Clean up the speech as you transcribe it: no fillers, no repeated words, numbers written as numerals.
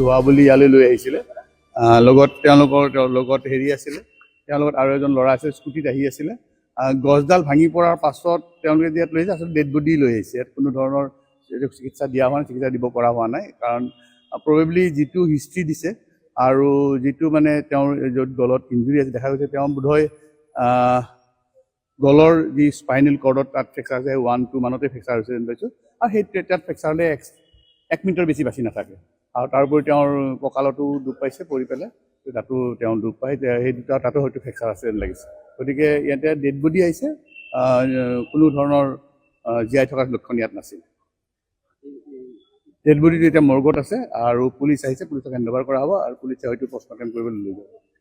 মৃত্যু হোৱা বুলি ইয়ালৈ লৈ আহিছিলে লগত তেওঁলোকৰ লগত হেৰি আছিলে তেওঁৰ লগত আৰু এজন ল'ৰা আছিল স্কুটিত আহি আছিলে গছডাল ভাঙি পৰাৰ পাছত তেওঁলোকে ইয়াত লৈ আহিছে আচলতে ডেড বডি লৈ আহিছে ইয়াত কোনো ধৰণৰ চিকিৎসা দিয়া হোৱা নাই চিকিৎসা দিব পৰা হোৱা নাই কাৰণ প্ৰবেবলি যিটো হিষ্ট্ৰী দিছে আৰু যিটো মানে তেওঁৰ য'ত গলত ইঞ্জুৰি আছে দেখা গৈছে তেওঁ বোধহয় গলৰ যি স্পাইনেল কৰ্ডত তাত ফ্ৰেকচাৰ আছে 1-2 মানতে ফ্ৰেকচাৰ হৈছে যেন পাইছোঁ আৰু সেই তাত ফ্ৰেকচাৰ হ'লে 1 মিনিটৰ বেছি বাচি নাথাকে আৰু তাৰোপৰি তেওঁৰ কঁকালতো দুখ পাইছে পৰি পেলাই তাতো তেওঁ দুখ পায় সেই দুটা তাতো হয়তো ফ্ৰেকচাৰ আছে যেন লাগিছে গতিকে ইয়াতে ডেড বডি আহিছে কোনো ধৰণৰ জীয়াই থকাৰ লক্ষণ ইয়াত নাছিল ডেড বডিটো এতিয়া মৰ্গত আছে আৰু পুলিচ আহিছে পুলিচক হেণ্ড অভাৰ কৰা হ'ব আৰু পুলিচে হয়তো পষ্টমৰ্টেম কৰিবলৈ লৈ যাব